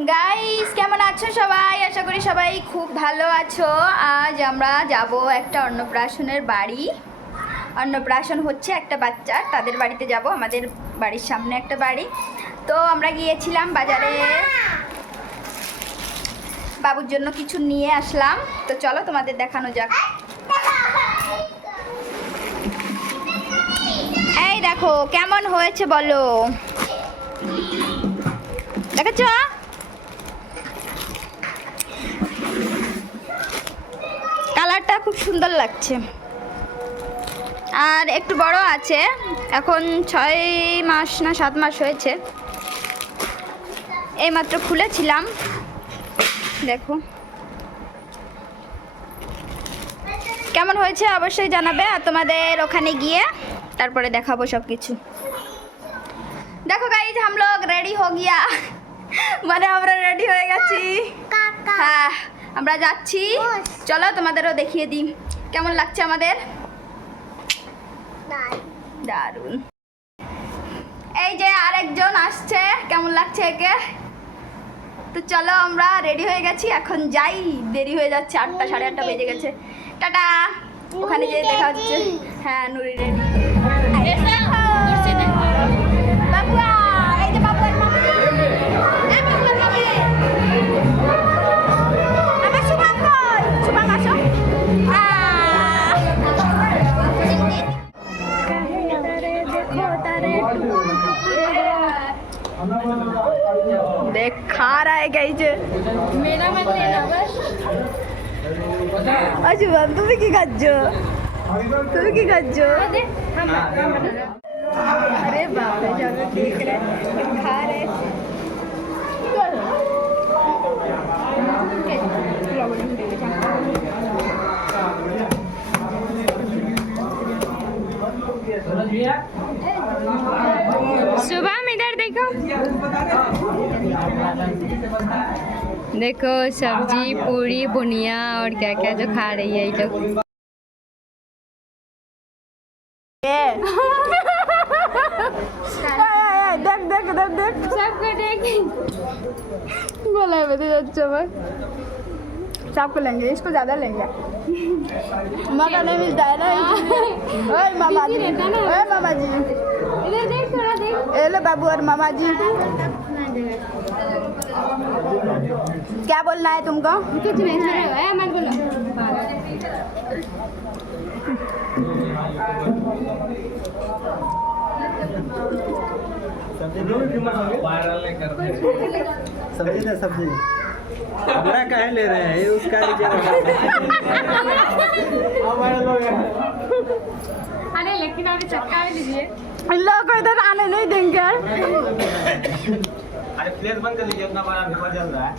Guys কেমন আছো সবাই? আশা করি সবাই খুব ভালো আছো। আজ আমরা যাব একটা অন্নপ্রাশনের বাড়ি। অন্নপ্রাশন হচ্ছে একটা বাচ্চার তাদের বাড়িতে যাব, আমাদের বাড়ির সামনে একটা বাড়ি। তো আমরা গিয়েছিলাম বাজারে। বাবুর জন্য কিছু নিয়ে আসলাম। তো চলো তোমাদের দেখানো যাক। এই দেখো, কেমন হয়েছে বলো? দেখাচ্ছ? খুব সুন্দর লাগছে। আর একটু বড় আছে এখন ছয় মাস না সাত মাস হয়েছে। এইমাত্র খুলেছিলাম দেখো। কেমন হয়েছে অবশ্যই জানাবে আর তোমাদের ওখানে গিয়ে তারপরে দেখাবো সব কিছু দেখো গাইজ হাম রেডি হো গিয়া। মানে আমরা রেডি হয়ে গেছি। হ্যাঁ। আমরা যাচ্ছি। চলো তোমাদেরও দেখিয়ে দিই। কেমন লাগছে আমাদের? দারুণ। এই যে আরেকজন আসছে। কেমন লাগছে একে? তো চলো আমরা রেডি হয়ে গেছি। এখন যাই। দেরি হয়ে যাচ্ছে আটটা সাড়ে আটটা বেজে গেছে। টাটা! ওখানে যেয়ে দেখা হচ্ছে। হ্যাঁ নুরি अरे खा रहा है कहीं मेरा मन लेना बस। अच्छा तुम्हें की गज्जो? तुम्हें की गज्जो? अरे बाप रे जानो देख रहे खा रहे सुबह देखो सब्ज़ी पूरी बुनिया और क्या क्या जो खा रही है ये लोग। देख देख देख देख। सबको देख। बोला है चमक। सबको लेंगे इसको ज़्यादा लेंगे। मौका नहीं मिलता है ना ओए मामा जी। ओए मामा जी। इधर देख थोड़ा देख। ए लो बाबू और मामा जी। क्या बोलना है तुमको? कुछ नहीं सुना है मत बोलो। सब्ज़ी। ना सब्ज़ी। हमारा काहे ले रहे हैं ये उसका लीजिए अरे लेकिन अभी चक्का भी लीजिए इन लोगों को इधर आने नहीं देंगे अरे प्लेट बंद कर लीजिए उतना बड़ा पेपर चल रहा है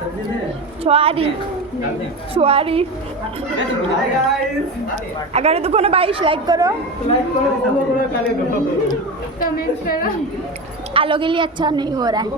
सब्जी दे छुआरी छुआरी हाय गाइस अगर तो कोनो बाईस लाइक करो लाइक करो सब पूरा काले दो कमेंट करो आलो के लिए अच्छा नहीं हो रहा है